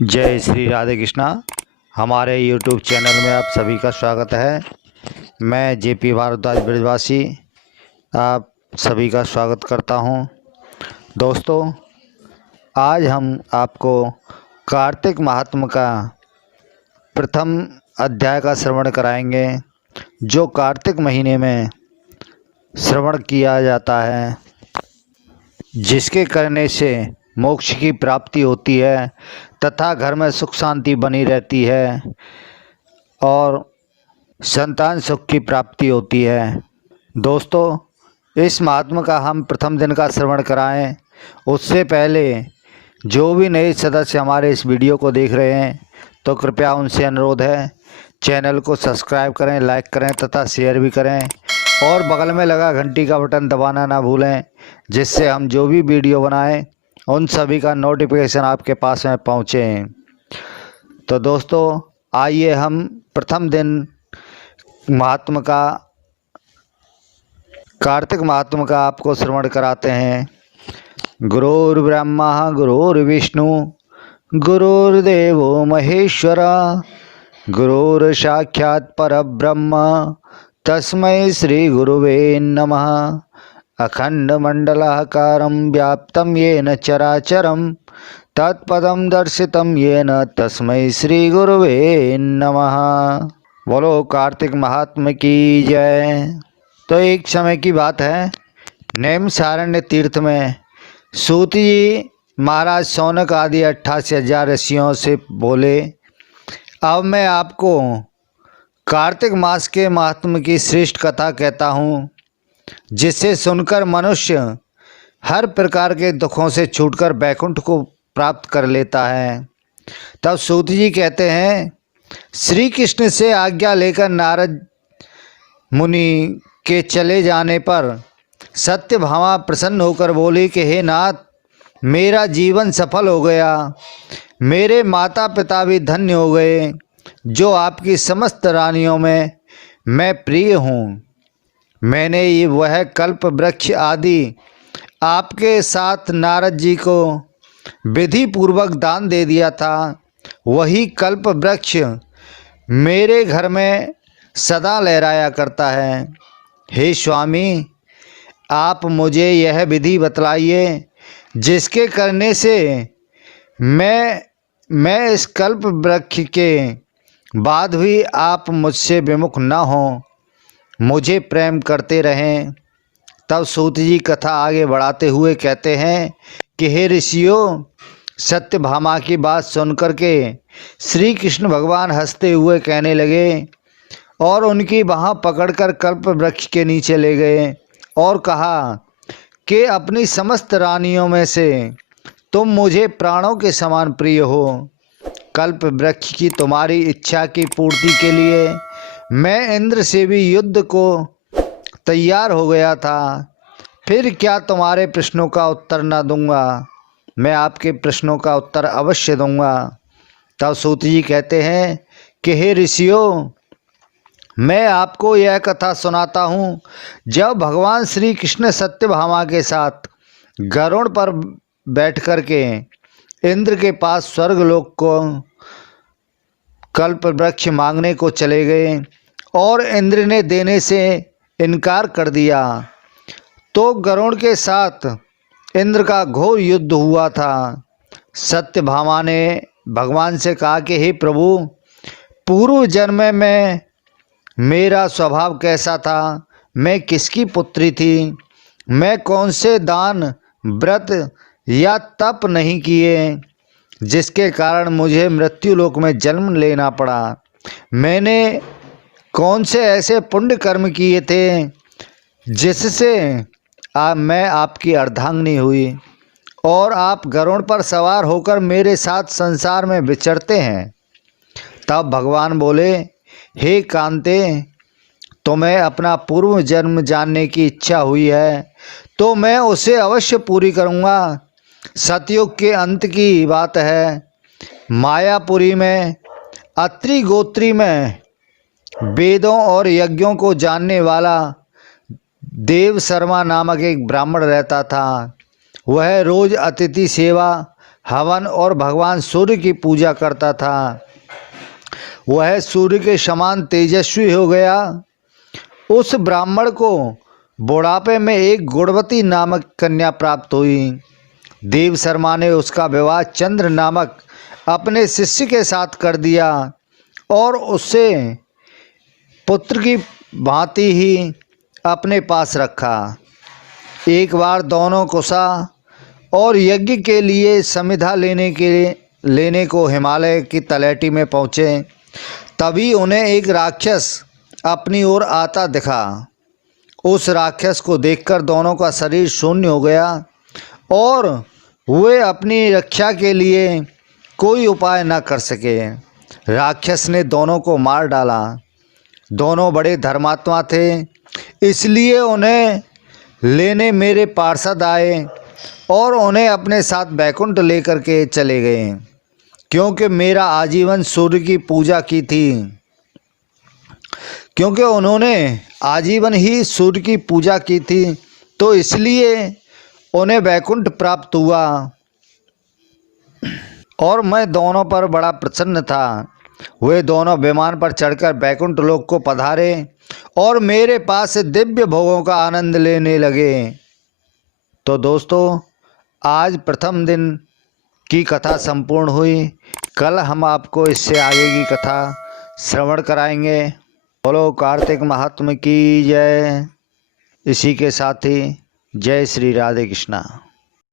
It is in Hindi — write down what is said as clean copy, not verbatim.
जय श्री राधे कृष्णा। हमारे YouTube चैनल में आप सभी का स्वागत है। मैं जेपी भारद्वाज ब्रजवासी आप सभी का स्वागत करता हूं। दोस्तों, आज हम आपको कार्तिक महात्म का प्रथम अध्याय का श्रवण कराएंगे, जो कार्तिक महीने में श्रवण किया जाता है, जिसके करने से मोक्ष की प्राप्ति होती है तथा घर में सुख शांति बनी रहती है और संतान सुख की प्राप्ति होती है। दोस्तों, इस महात्मा का हम प्रथम दिन का श्रवण कराएं, उससे पहले जो भी नए सदस्य हमारे इस वीडियो को देख रहे हैं तो कृपया उनसे अनुरोध है, चैनल को सब्सक्राइब करें, लाइक करें तथा शेयर भी करें और बगल में लगा घंटी का बटन दबाना ना भूलें, जिससे हम जो भी वीडियो बनाएं उन सभी का नोटिफिकेशन आपके पास में पहुँचे। तो दोस्तों, आइए हम प्रथम दिन महात्मा का कार्तिक महात्मा का आपको श्रवण कराते हैं। गुरुर्ब्रह्मा गुरुर्विष्णु गुरुर्देवो महेश्वर गुरुर्साक्षात् परब्रह्म तस्मै श्री गुरुवे नमः। अखंडमंडलाकारं व्याप्तं येन चराचरं तत्पदं दर्शितं येन तस्मै श्री गुरुवे नमः। बोलो कार्तिक महात्मा की जय। तो एक समय की बात है, नैमिषारण्य तीर्थ में सूत जी महाराज शौनक आदि 88,000 ऋषियों से बोले, अब मैं आपको कार्तिक मास के महात्म की श्रेष्ठ कथा कहता हूँ, जिसे सुनकर मनुष्य हर प्रकार के दुखों से छूटकर बैकुंठ को प्राप्त कर लेता है। तब सूत जी कहते हैं, श्री कृष्ण से आज्ञा लेकर नारद मुनि के चले जाने पर सत्यभामा प्रसन्न होकर बोली कि हे नाथ, मेरा जीवन सफल हो गया, मेरे माता पिता भी धन्य हो गए, जो आपकी समस्त रानियों में मैं प्रिय हूँ। मैंने ये वह कल्प वृक्ष आदि आपके साथ नारद जी को विधि पूर्वक दान दे दिया था, वही कल्प वृक्ष मेरे घर में सदा लहराया करता है। हे स्वामी, आप मुझे यह विधि बतलाइए, जिसके करने से मैं इस कल्प वृक्ष के बाद भी आप मुझसे विमुख न हों, मुझे प्रेम करते रहें। तब सूत जी कथा आगे बढ़ाते हुए कहते हैं कि हे ऋषियों, सत्यभामा की बात सुनकर के श्री कृष्ण भगवान हंसते हुए कहने लगे और उनकी बाँह पकड़कर कल्प वृक्ष के नीचे ले गए और कहा कि अपनी समस्त रानियों में से तुम मुझे प्राणों के समान प्रिय हो। कल्प वृक्ष की तुम्हारी इच्छा की पूर्ति के लिए मैं इंद्र से भी युद्ध को तैयार हो गया था, फिर क्या तुम्हारे प्रश्नों का उत्तर न दूंगा? मैं आपके प्रश्नों का उत्तर अवश्य दूंगा। तब सूत जी कहते हैं कि हे ऋषियों, मैं आपको यह कथा सुनाता हूँ। जब भगवान श्री कृष्ण सत्यभामा के साथ गरुड़ पर बैठ कर के इंद्र के पास स्वर्गलोक को कल्प वृक्ष मांगने को चले गए और इंद्र ने देने से इनकार कर दिया, तो गरुड़ के साथ इंद्र का घोर युद्ध हुआ था। सत्यभामा ने भगवान से कहा कि हे प्रभु, पूर्व जन्म में मेरा स्वभाव कैसा था, मैं किसकी पुत्री थी, मैं कौन से दान व्रत या तप नहीं किए जिसके कारण मुझे मृत्युलोक में जन्म लेना पड़ा। मैंने कौन से ऐसे पुण्य कर्म किए थे जिससे मैं आपकी अर्धांगिनी हुई और आप गरुड़ पर सवार होकर मेरे साथ संसार में विचरते हैं। तब भगवान बोले, हे कांते, तुम्हें अपना पूर्व जन्म जानने की इच्छा हुई है तो मैं उसे अवश्य पूरी करूँगा। सतयुग के अंत की बात है, मायापुरी में अत्रि गोत्री में वेदों और यज्ञों को जानने वाला देव शर्मा नामक एक ब्राह्मण रहता था। वह रोज अतिथि सेवा हवन और भगवान सूर्य की पूजा करता था, वह सूर्य के समान तेजस्वी हो गया। उस ब्राह्मण को बुढ़ापे में एक गुणवती नामक कन्या प्राप्त हुई। देव शर्मा ने उसका विवाह चंद्र नामक अपने शिष्य के साथ कर दिया और उससे पुत्र की भांति ही अपने पास रखा। एक बार दोनों कुशा और यज्ञ के लिए समिधा लेने को हिमालय की तलहटी में पहुँचे। तभी उन्हें एक राक्षस अपनी ओर आता दिखा। उस राक्षस को देखकर दोनों का शरीर शून्य हो गया और वे अपनी रक्षा के लिए कोई उपाय न कर सके। राक्षस ने दोनों को मार डाला। दोनों बड़े धर्मात्मा थे, इसलिए उन्हें लेने मेरे पार्षद आए और उन्हें अपने साथ बैकुंठ लेकर के चले गए। क्योंकि मेरा आजीवन सूर्य की पूजा की थी, क्योंकि उन्होंने आजीवन ही सूर्य की पूजा की थी, तो इसलिए उन्हें बैकुंठ प्राप्त हुआ और मैं दोनों पर बड़ा प्रसन्न था। वे दोनों विमान पर चढ़कर बैकुंठ लोक को पधारे और मेरे पास से दिव्य भोगों का आनंद लेने लगे। तो दोस्तों, आज प्रथम दिन की कथा संपूर्ण हुई। कल हम आपको इससे आगे की कथा श्रवण कराएंगे। बोलो कार्तिक महात्मा की जय। इसी के साथ ही जय श्री राधे कृष्णा।